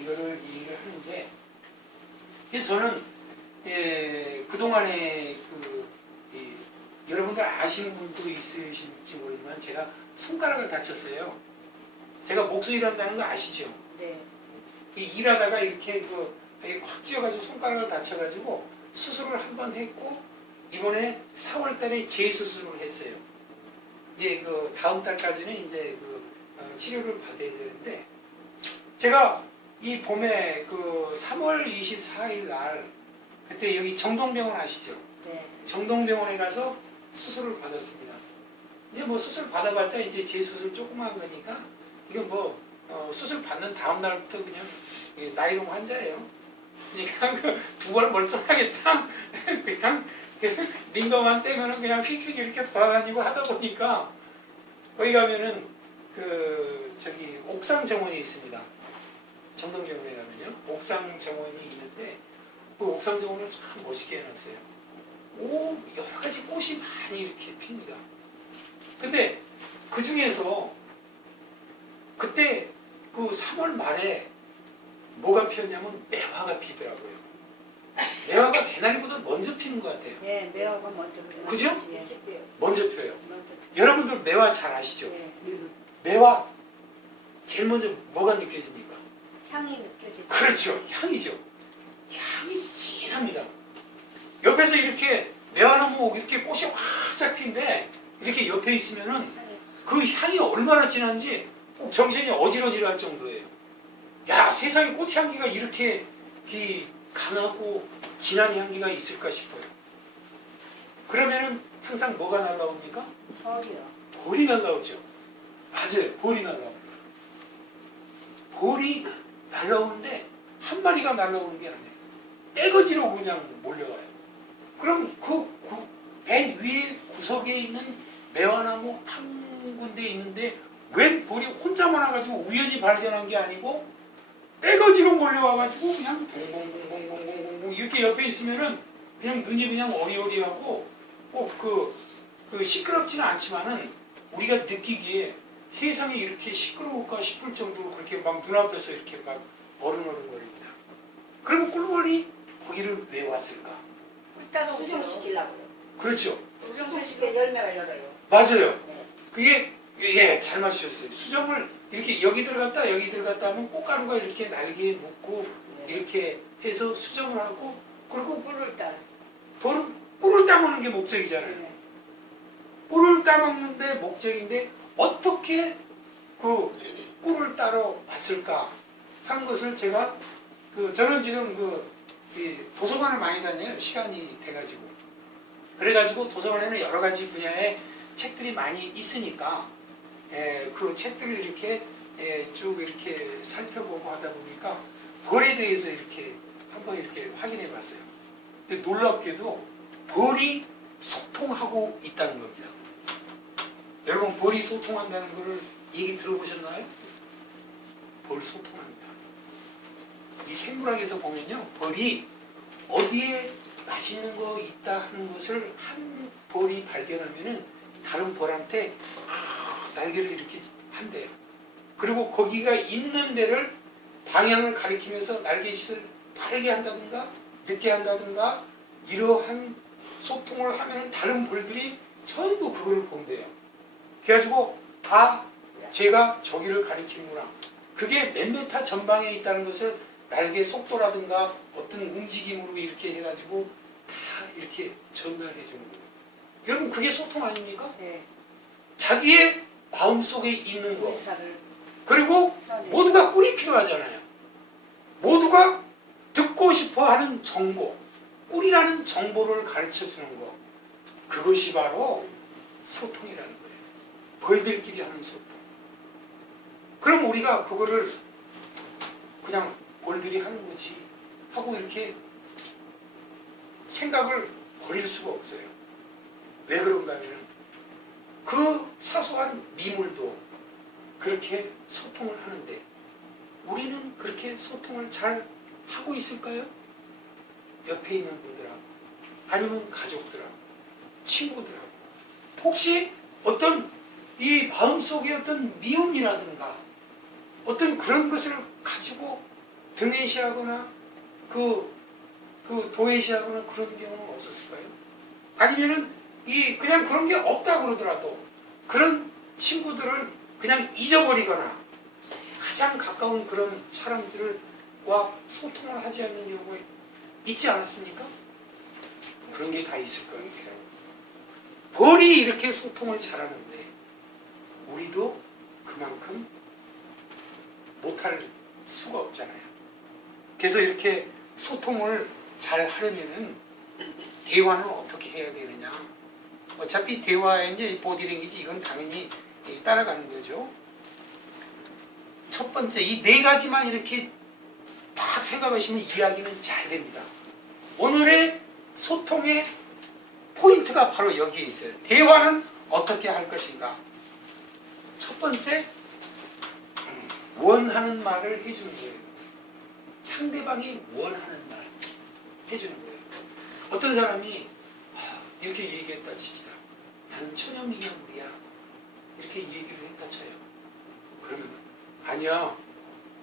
이거를 얘기를 하는데 저는 그동안에 여러분들 아시는 분도 있으실지 모르지만 제가 손가락을 다쳤어요. 제가 목소리 한다는 거 아시죠? 네. 일하다가 이렇게 확 찧어가지고 손가락을 다쳐가지고 수술을 한 번 했고 이번에 4월달에 재수술을 했어요. 이제 다음 달까지는 이제 치료를 받아야 되는데 제가 이 봄에 3월 24일 날 그때 여기 정동병원 아시죠? 네. 정동병원에 가서 수술을 받았습니다. 이제 뭐 수술 받아봤자 이제 재수술 조그만 거니까 이거 뭐 수술 받는 다음 날부터 그냥 나이롱 환자예요. 그러니까 두 발 멀쩡하게 딱 그냥 링거만 떼면은 그냥 휙휙 이렇게 돌아다니고 하다 보니까 거기 가면은 옥상 정원이 있습니다. 정동정원에 가면요. 옥상 정원이 있는데 그 옥상 정원을 참 멋있게 해놨어요. 여러 가지 꽃이 많이 이렇게 핍니다. 근데 그 중에서 그때 그 3월 말에 뭐가 피었냐면 매화가 피더라고요. 매화가 개나리보다 먼저 피는 것 같아요. 예, 매화가 먼저 그래요. 그죠? 예, 먼저 펴요. 먼저. 여러분들 매화 잘 아시죠? 예, 매화 제일 먼저 뭐가 느껴집니까? 향이 느껴지죠. 그렇죠. 향이죠. 향이 진합니다. 옆에서 이렇게 매화나무 이렇게 꽃이 활짝 핀데 이렇게 옆에 있으면은 그 향이 얼마나 진한지 정신이 어지러지할 정도예요. 야, 세상에 꽃향기가 이렇게 강하고 진한 향기가 있을까 싶어요. 그러면은 항상 뭐가 날라옵니까? 털이요. 볼이 날라오죠. 맞아요. 볼이 날라옵니다. 볼이 날라오는데 한 마리가 날라오는 게 아니에요. 떼거지로 그냥 몰려와요. 그럼 맨 위에 구석에 있는 매화나무 한 군데 있는데 웬 볼이 혼자만 와가지고 우연히 발견한 게 아니고 떼거지로 몰려와가지고 그냥 봉봉봉봉봉봉봉 이렇게 옆에 있으면은 그냥 눈이 그냥 어리어리하고 꼭 시끄럽지는 않지만은 우리가 느끼기에 세상에 이렇게 시끄러울까 싶을 정도로 그렇게 막 눈앞에서 이렇게 막 어른어른거립니다. 그러면 꿀벌이 거기를 왜 왔을까? 꿀따로 수정시키려고요. 그렇죠. 수정시키면 열매가 열어요. 맞아요. 네. 그게 잘 맞추셨어요. 수정을 이렇게 여기 들어갔다 하면 꽃가루가 이렇게 날개에 묻고 이렇게 해서 수정을 하고 그리고 꿀을 따. 꿀을 따먹는 게 목적이잖아요. 네. 꿀을 따먹는데 목적인데 어떻게 그 꿀을 따러 왔을까 하는 것을 제가 저는 지금 이 도서관을 많이 다녀요. 시간이 돼가지고 그래가지고 도서관에는 여러 가지 분야의 책들이 많이 있으니까 그 책들을 이렇게 쭉 이렇게 살펴보고 하다 보니까 벌에 대해서 이렇게 한번 이렇게 확인해 봤어요. 근데 놀랍게도 벌이 소통하고 있다는 겁니다. 여러분 벌이 소통한다는 거를 얘기 들어보셨나요? 벌 소통합니다. 이 생물학에서 보면요, 벌이 어디에 맛있는 거 있다 하는 것을 한 벌이 발견하면은 다른 벌한테 날개를 이렇게 한대요. 그리고 거기가 있는 데를 방향을 가리키면서 날개짓을 빠르게 한다든가 늦게 한다든가 이러한 소통을 하면 다른 벌들이 전부 그걸 본대요. 그래가지고 제가 저기를 가리키는구나. 그게 몇 메타 전방에 있다는 것을 날개 속도라든가 어떤 움직임으로 이렇게 해가지고 다 이렇게 전달해 주는 거예요. 여러분 그게 소통 아닙니까? 네. 자기의 마음속에 있는 거. 의사를 그리고 모두가 꿀이 필요하잖아요. 모두가 듣고 싶어하는 정보, 꿀이라는 정보를 가르쳐 주는 거. 그것이 바로 소통이라는 거예요. 벌들끼리 하는 소통. 그럼 우리가 그거를 그냥 벌들이 하는 거지 하고 이렇게 생각을 버릴 수가 없어요. 왜 그런가 하면 그 사소한 미물도 그렇게 소통을 하는데 우리는 그렇게 소통을 잘 하고 있을까요? 옆에 있는 분들하고 아니면 가족들하고 친구들하고 혹시 어떤 이 마음속에 어떤 미움이라든가 어떤 그런 것을 가지고 등해시하거나 도외시하거나 그런 경우는 없었을까요? 아니면은 그냥 그런 게 없다 그러더라도 그런 친구들을 그냥 잊어버리거나 가장 가까운 그런 사람들과 소통을 하지 않는 경우가 있지 않았습니까? 그런 게 다 있을 거예요. 벌이 이렇게 소통을 잘하는데 우리도 그만큼 못할 수가 없잖아요. 그래서 이렇게 소통을 잘 하려면은 대화는 어떻게 해야 되느냐. 어차피 대화에 이제 보디랭귀지 이건 당연히 따라가는 거죠. 첫 번째 이 네 가지만 이렇게 딱 생각하시면 이야기는 잘 됩니다. 오늘의 소통의 포인트가 바로 여기에 있어요. 대화는 어떻게 할 것인가. 첫 번째 원하는 말을 해주는 거예요. 상대방이 원하는 말 해주는 거예요. 어떤 사람이 이렇게 얘기했다 칩시다. 나는 천연기념물이야. 이렇게 얘기를 했다 쳐요. 그러면 아니야.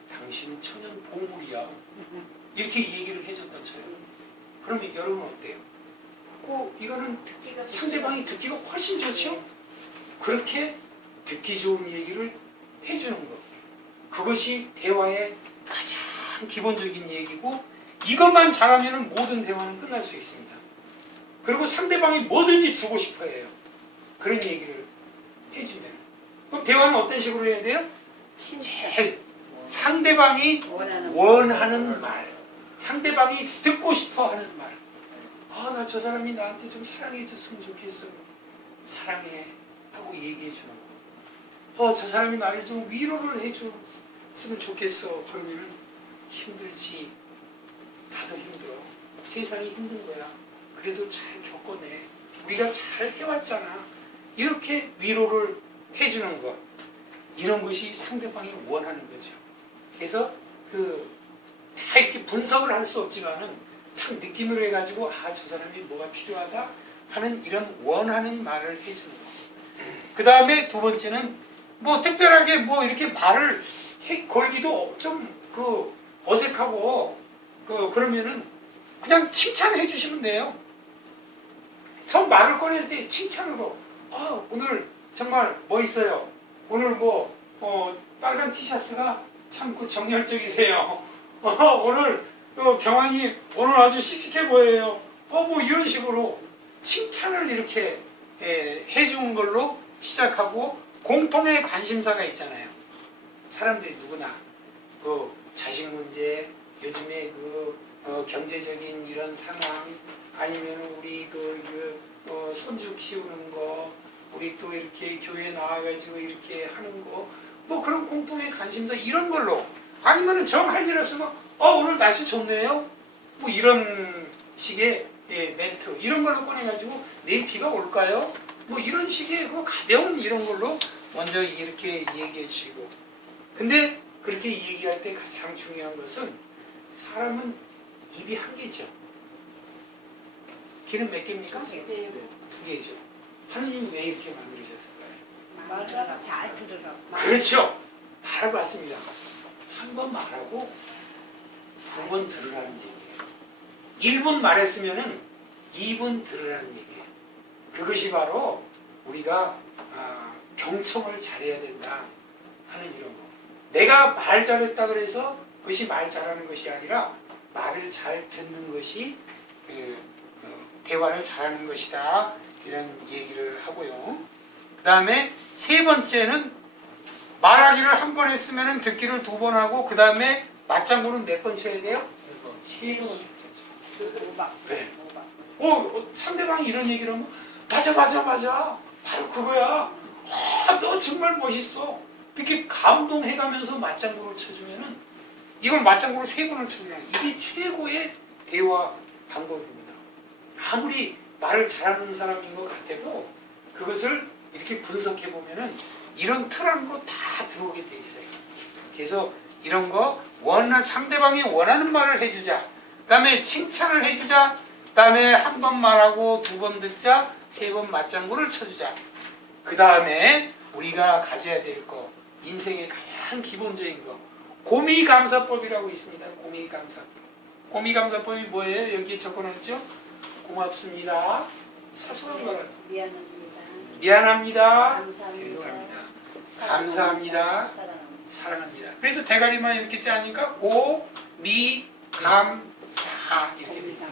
당신은 천연보물이야. 이렇게 얘기를 해줬다 쳐요. 그러면 여러분 어때요? 이거는 상대방이 듣기가 훨씬 좋죠? 그렇게 듣기 좋은 얘기를 해주는 것. 그것이 대화의 가장 기본적인 얘기고 이것만 잘하면 모든 대화는 끝날 수 있습니다. 그리고 상대방이 뭐든지 주고 싶어 해요. 그런 얘기를 해주면. 그럼 대화는 어떤 식으로 해야 돼요? 제일 상대방이 원하는 말. 상대방이 듣고 싶어 하는 말. 나 저 사람이 나한테 좀 사랑해줬으면 좋겠어. 사랑해. 하고 얘기해 주는 거. 저 사람이 나를 좀 위로를 해줬으면 좋겠어. 그러면은 힘들지. 나도 힘들어. 세상이 힘든 거야. 그래도 잘 겪어내. 우리가 잘 해왔잖아. 이렇게 위로를 해주는 것. 이런 것이 상대방이 원하는 거죠. 그래서 다 이렇게 분석을 할 수 없지만은 딱 느낌으로 해가지고 저 사람이 뭐가 필요하다 하는 이런 원하는 말을 해주는 거. 그 다음에 두 번째는 뭐 특별하게 뭐 이렇게 말을 걸기도 좀 어색하고 그러면은 그냥 칭찬해 주시면 돼요. 처음 말을 꺼낼 때 칭찬으로 오늘 정말 멋있어요. 오늘 빨간 티셔츠가 참 정열적이세요. 오늘 경환이 오늘 아주 씩씩해 보여요. 뭐 이런 식으로 칭찬을 이렇게 해준 걸로 시작하고 공통의 관심사가 있잖아요. 사람들이 누구나 자식 문제, 요즘에 경제적인 이런 상황, 아니면 우리 손주 키우는 거, 우리 또 이렇게 교회 나와가지고 이렇게 하는 거, 뭐 그런 공통의 관심사 이런 걸로, 아니면은 정 할 일 없으면 오늘 날씨 좋네요. 뭐 이런 식의 멘트 이런 걸로 꺼내가지고 내일 비가 올까요? 뭐 이런 식의 가벼운 이런 걸로 먼저 이렇게 얘기해 주시고. 근데 그렇게 얘기할 때 가장 중요한 것은 사람은 입이 한 개죠. 귀는 몇 개입니까? 두 개죠. 하느님은 왜 이렇게 만드셨을까요? 말을 잘 들으라. 그렇죠. 바로 맞습니다. 한 번 말하고 두 번 들으라는 얘기예요. 1분 말했으면은 2분 들으라는 얘기예요. 그것이 바로 우리가 경청을 잘해야 된다 하는 이런 거. 내가 말 잘했다 그래서 그것이 말 잘하는 것이 아니라 말을 잘 듣는 것이 대화를 잘하는 것이다. 이런 얘기를 하고요. 그 다음에 세 번째는 말하기를 한 번 했으면 듣기를 두 번 하고 그 다음에 맞장구는 몇 번 쳐야 돼요? 세 번. 네. 상대방이 이런 얘기를 하면 맞아 바로 그거야. 너 정말 멋있어. 이렇게 감동해가면서 맞장구를 쳐주면은 이걸 맞장구를 세 번을 쳐주면 이게 최고의 대화 방법입니다. 아무리 말을 잘하는 사람인 것 같아도 그것을 이렇게 분석해 보면은 이런 틀 안으로 다 들어오게 돼 있어요. 그래서 이런 거 상대방이 원하는 말을 해주자. 그 다음에 칭찬을 해주자. 그 다음에 한 번 말하고 두 번 듣자. 세 번 맞장구를 쳐주자. 그 다음에 우리가 가져야 될 거, 인생의 가장 기본적인 거, 고미감사법이라고 있습니다. 고미감사법. 고미감사법이 뭐예요? 여기에 적어놨죠? 고맙습니다. 사소한 거는 미안합니다. 죄송합니다. 감사합니다. 사랑합니다. 그래서 대가리만 이렇게 짜니까 고, 미, 감, 사 이렇게 됩니다.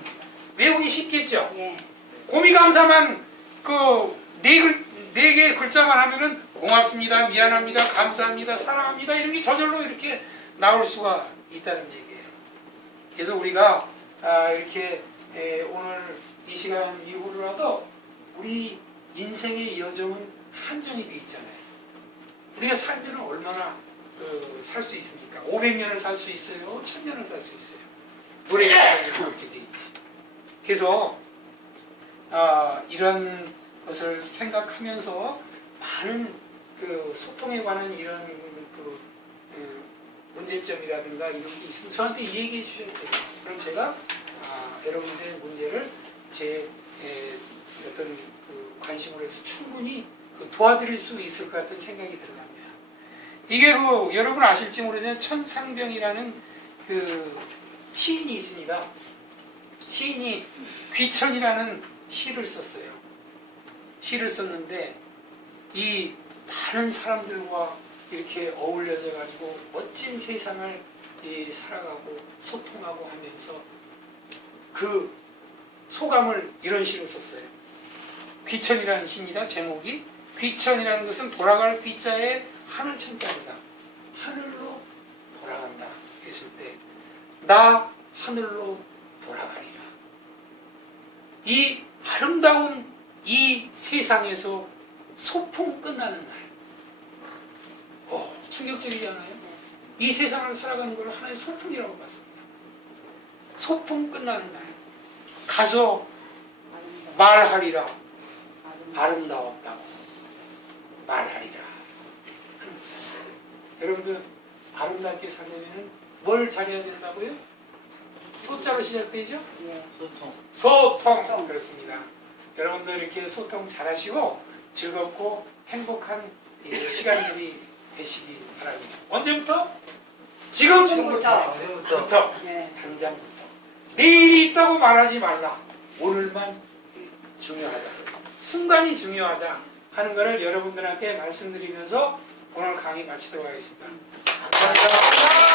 외우기 쉽겠죠? 예. 고미감사만 네 개의 글자만 하면은 고맙습니다, 미안합니다, 감사합니다, 사랑합니다 이런 게 저절로 이렇게 나올 수가 있다는 얘기예요. 그래서 우리가 이렇게 오늘 이 시간 이후로라도 우리 인생의 여정은 한정이 돼 있잖아요. 우리가 살면 얼마나 살 수 있습니까? 500년을 살 수 있어요? 1000년을 살 수 있어요? 노래가 가지고 이렇게 돼 있지. 그래서 이런 것을 생각하면서 많은 소통에 관한 이런 문제점이라든가 이런 게 있으면 저한테 얘기해 주셔야 돼요. 그럼 제가 여러분들의 문제를 제 어떤 그 관심으로 해서 충분히 도와드릴 수 있을 것 같은 생각이 들어갑니다. 이게 여러분 아실지 모르지만 천상병이라는 그 시인이 있습니다. 시인이 귀천이라는 시를 썼어요. 시를 썼는데 이 많은 사람들과 이렇게 어울려져 가지고 멋진 세상을 살아가고 소통하고 하면서 그 소감을 이런 시로 썼어요. 귀천이라는 시입니다. 제목이 귀천이라는 것은 돌아갈 귀자에 하늘 천자입니다. 하늘로 돌아간다 했을 때 나 하늘로 돌아가리라. 이 아름다운 이 세상에서 소풍 끝나는 날. 충격적이잖아요. 이 세상을 살아가는 걸 하나의 소풍이라고 봤습니다. 소풍 끝나는 날. 가서 말하리라. 아름다웠다고 말하리라. 여러분들 아름답게 살려면 뭘 잘해야 된다고요? 소자로 시작되죠? 예. 소통. 그렇습니다. 여러분들 이렇게 소통 잘하시고 즐겁고 행복한 시간들이 되시기 바랍니다. 언제부터? 지금부터. 네. 당장부터. 내일이 있다고 말하지 말라. 오늘만 중요하다. 순간이 중요하다 하는 것을 여러분들한테 말씀드리면서 오늘 강의 마치도록 하겠습니다. 감사합니다.